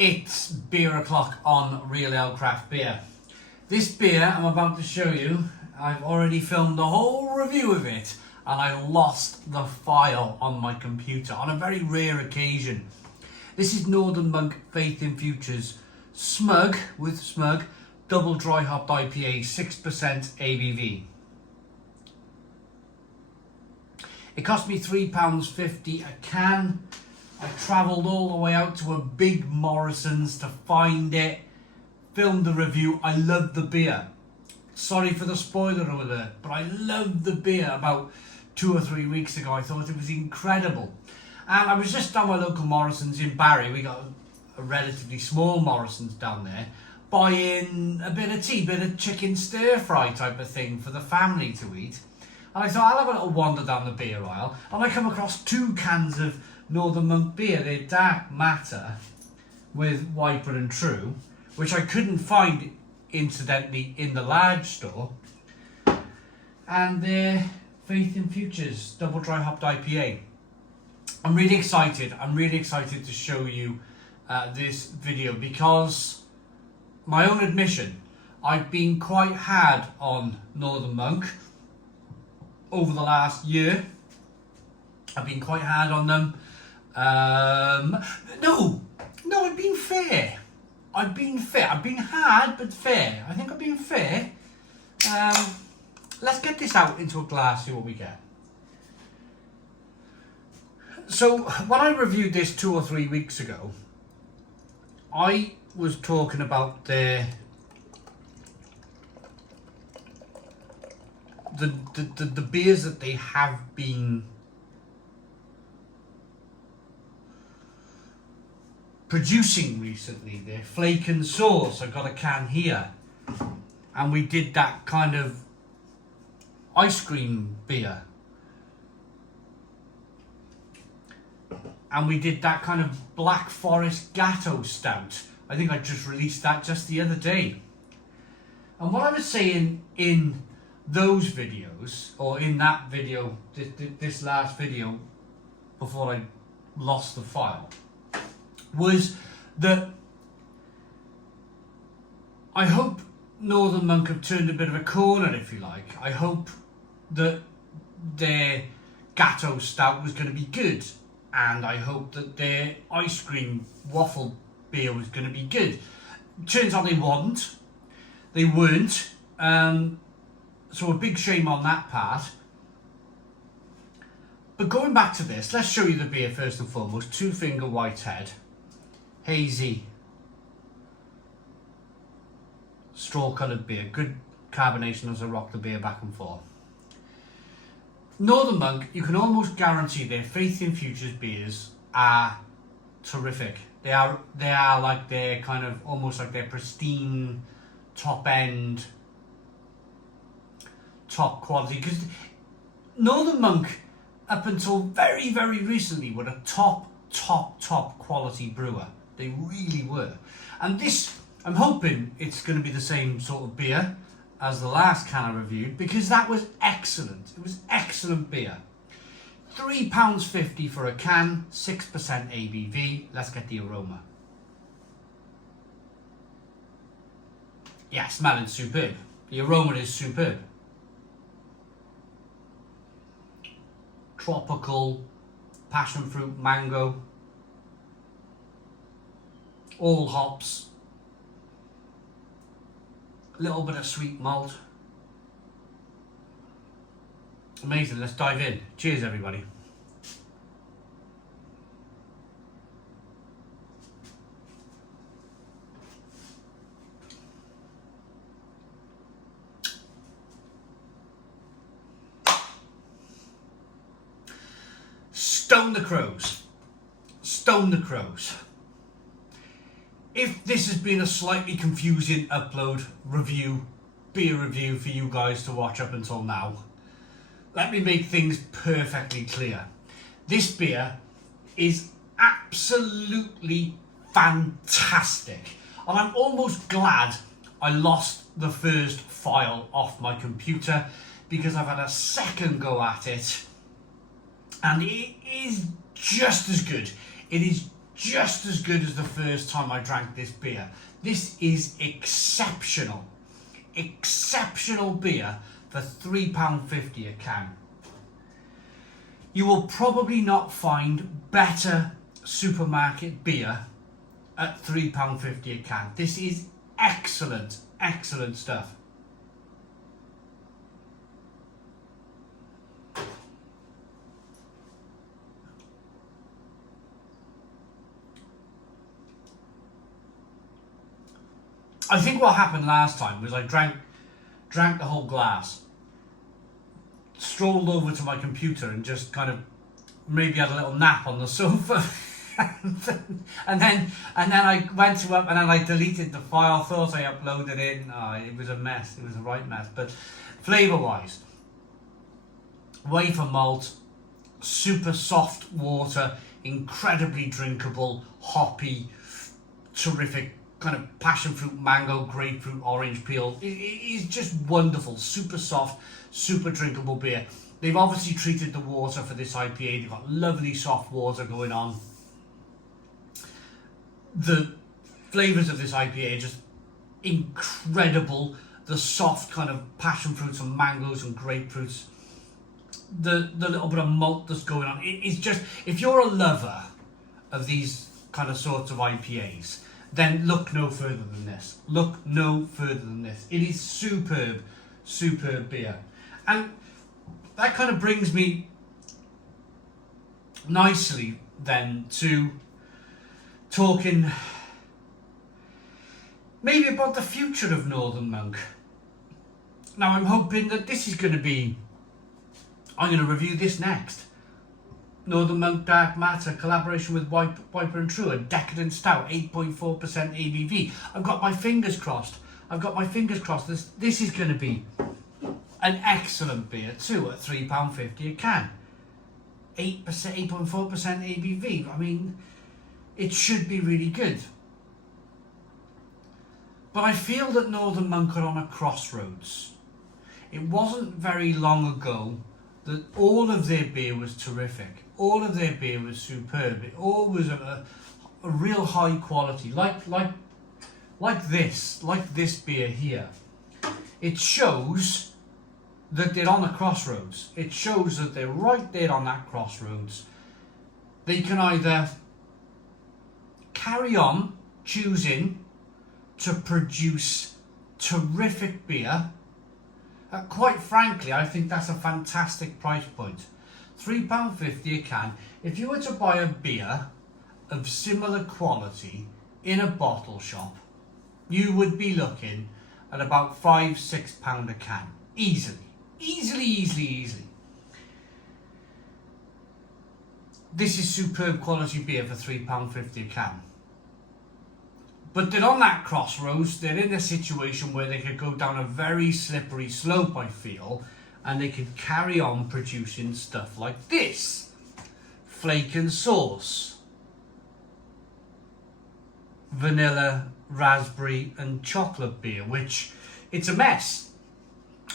It's beer o'clock on Real Ale Craft Beer. This beer I'm about to show you, I've already filmed the whole review of it and I lost the file on my computer on a very rare occasion. This is Northern Monk Faith in Future's Smug Double Dry Hopped IPA 6% ABV. It cost me £3.50 a can. I travelled all the way out to a big Morrisons to find it, filmed the review. I loved the beer. Sorry for the spoiler alert, but I loved the beer about 2 or 3 weeks ago. I thought it was incredible. And I was just down my local Morrisons in Barry. We got a relatively small Morrisons down there, buying a bit of tea, bit of chicken stir fry type of thing for the family to eat. And I thought I'll have a little wander down the beer aisle, and I come across 2 cans of Northern Monk beer. They're dark matter with Wiper and True, which I couldn't find incidentally in the large store, and they're Faith in Future's Double Dry Hopped IPA. I'm really excited to show you this video because, my own admission, I've been quite hard on Northern Monk over the last year. I've been quite hard on them. No, I've been fair. I've been hard but fair. I think I've been fair. Let's get this out into a glass, see what we get. So, when I reviewed this 2 or 3 weeks ago, I was talking about the beers that they have been producing recently. They're Flake and Sauce. I've got a can here, and we did that kind of ice cream beer, and we did that kind of Black Forest Gatto Stout. I think I just released that just the other day. And what I was saying in those videos, or in that video, this last video before I lost the file, was that I hope Northern Monk have turned a bit of a corner, if you like. I hope that their Gatto Stout was going to be good, and I hope that their ice cream waffle beer was going to be good. Turns out they weren't, so a big shame on that part. But going back to this, let's show you the beer first and foremost. 2 Finger Whitehead, hazy, straw coloured beer, good carbonation as I rock the beer back and forth. Northern Monk, you can almost guarantee their Faith in Future's beers are terrific. They are like their kind of almost like their pristine, top end, top quality. Because Northern Monk, up until very, very recently, were a top quality brewer. They really were. And this, I'm hoping it's going to be the same sort of beer as the last can I reviewed, because that was excellent. It was excellent beer. £3.50 for a can, 6% ABV. Let's get the aroma. Yeah, smelling superb. The aroma is superb. Tropical, passion fruit, mango, all hops, a little bit of sweet malt. Amazing. Let's dive in. Cheers, everybody. Stone the crows. Stone the crows. If this has been a slightly confusing upload review, beer review for you guys to watch up until now, let me make things perfectly clear. This beer is absolutely fantastic. And I'm almost glad I lost the first file off my computer, because I've had a second go at it and it is just as good. It is just as good as the first time I drank this beer. This is exceptional. Exceptional beer for £3.50 a can. You will probably not find better supermarket beer at £3.50 a can. This is excellent, excellent stuff. I think what happened last time was I drank the whole glass, strolled over to my computer and just kind of maybe had a little nap on the sofa. and then I went to up and then I deleted the file, thought I uploaded it. It was a mess. It was a right mess. But flavour wise, wafer malt, super soft water, incredibly drinkable, hoppy, terrific kind of passion fruit, mango, grapefruit, orange peel. It is just wonderful, super soft, super drinkable beer. They've obviously treated the water for this IPA. They've got lovely soft water going on. The flavours of this IPA are just incredible. The soft kind of passion fruits and mangoes and grapefruits. The little bit of malt that's going on. It's just, if you're a lover of these kind of sorts of IPAs, then look no further than this. Look no further than this. It is superb, superb beer. And that kind of brings me nicely then to talking maybe about the future of Northern Monk. Now I'm hoping that this is going to be, I'm going to review this next. Northern Monk Dark Matter, collaboration with Wiper and True, a decadent stout, 8.4% ABV. I've got my fingers crossed. This is going to be an excellent beer too at £3.50 a can. 8.4% ABV. I mean, it should be really good. But I feel that Northern Monk are on a crossroads. It wasn't very long ago that all of their beer was terrific. All of their beer was superb. It all was a real high quality, like this beer here. It shows that they're on a crossroads. It shows that they're right there on that crossroads. They can either carry on choosing to produce terrific beer. Quite frankly, I think that's a fantastic price point. £3.50 a can. If you were to buy a beer of similar quality in a bottle shop, you would be looking at about £5-6 a can. Easily. This is superb quality beer for £3.50 a can. But they're on that crossroads. They're in a situation where they could go down a very slippery slope, I feel, and they could carry on producing stuff like this. Flake and sauce. Vanilla, raspberry and chocolate beer, which it's a mess.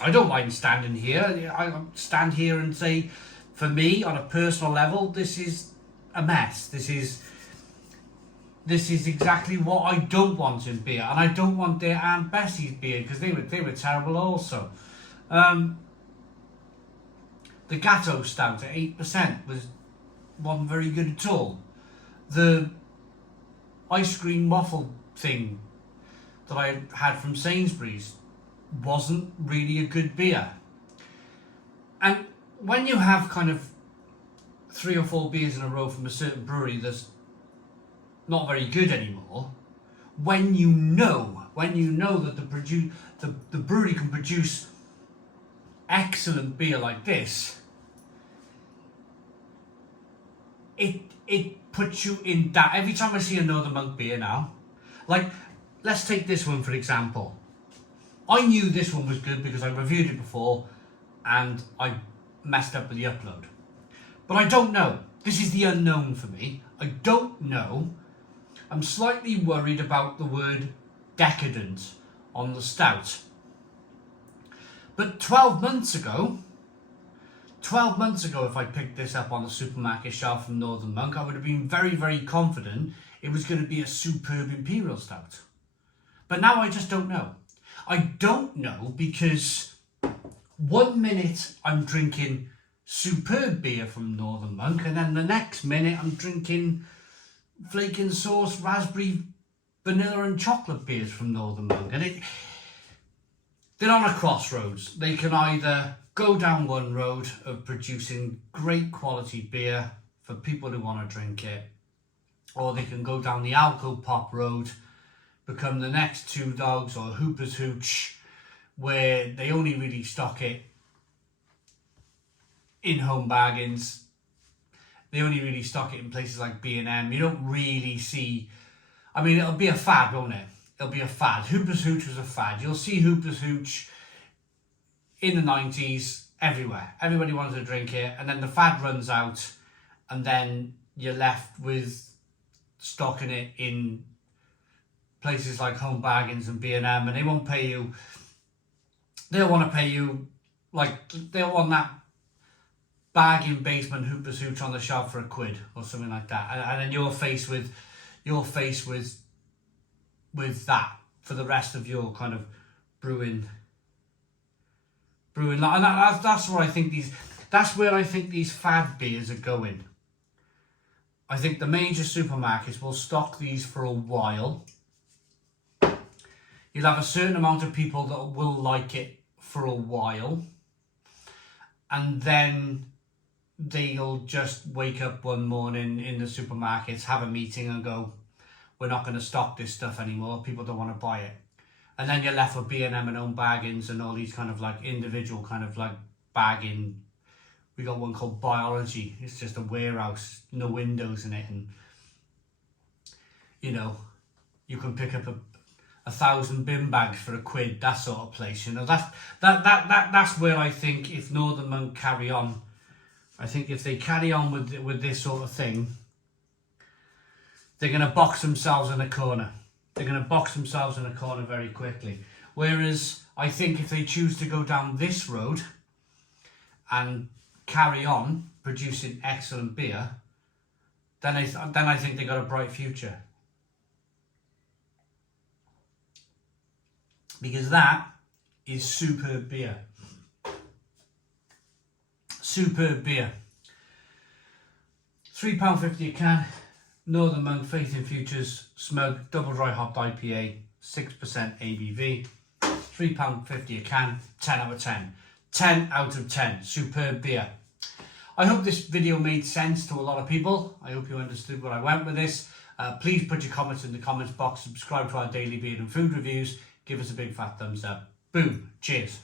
I don't mind standing here. I stand here and say, for me, on a personal level, this is a mess. This is exactly what I don't want in beer, and I don't want their Aunt Bessie's beer because they were terrible also. The Gatto Stout at 8% wasn't very good at all. The ice cream waffle thing that I had from Sainsbury's wasn't really a good beer. And when you have kind of 3 or 4 beers in a row from a certain brewery that's not very good anymore, when you know that the brewery can produce excellent beer like this, it puts you in that. Every time I see a Northern Monk beer now, like, let's take this one for example. I knew this one was good because I reviewed it before and I messed up with the upload. But I don't know. This is the unknown for me. I don't know. I'm slightly worried about the word decadent on the stout. But 12 months ago, 12 months ago, if I picked this up on the supermarket shelf from Northern Monk, I would have been very, very confident it was going to be a superb Imperial Stout. But now I just don't know. I don't know because 1 minute I'm drinking superb beer from Northern Monk, and then the next minute I'm drinking flake sauce, raspberry, vanilla and chocolate beers from Northern Monk. And they're on a crossroads. They can either go down one road of producing great quality beer for people who want to drink it, or they can go down the alco pop road, become the next Two Dogs or Hooper's Hooch, where they only really stock it in home bargains. They only really stock it in places like B&M. You don't really see, I mean, it'll be a fad, won't it? It'll be a fad. Hooper's Hooch was a fad. You'll see Hooper's Hooch in the 90s everywhere. Everybody wanted to drink it, and then the fad runs out, and then you're left with stocking it in places like home bargains and B&M, and they won't pay you. They'll want to pay you, like, they'll want that bargain basement Hooper's Hooch on the shelf for £1 or something like that, and then you're faced with that for the rest of your kind of brewing life. And that's where I think these fad beers are going. I think the major supermarkets will stock these for a while. You'll have a certain amount of people that will like it for a while, and then they'll just wake up one morning in the supermarkets, have a meeting and go, we're not going to stock this stuff anymore, people don't want to buy it. And then you're left with B&M and Home Bargains and all these kind of like individual kind of like bagging. We got one called Biology. It's just a warehouse, no windows in it, and you know, you can pick up 1,000 bin bags for £1, that sort of place. You know, that's where I think if Northern Monk carry on, I think if they carry on with this sort of thing, they're going to box themselves in a corner. They're going to box themselves in a corner very quickly. Whereas I think if they choose to go down this road and carry on producing excellent beer, then I think they got a bright future. Because that is superb beer. Superb beer. £3.50 a can. Northern Monk Faith in Futures Smug Double Dry Hopped IPA, 6% ABV. £3.50 a can. 10 out of 10. 10 out of 10. Superb beer. I hope this video made sense to a lot of people. I hope you understood where I went with this. Please put your comments in the comments box. Subscribe to our daily beer and food reviews. Give us a big fat thumbs up. Boom. Cheers.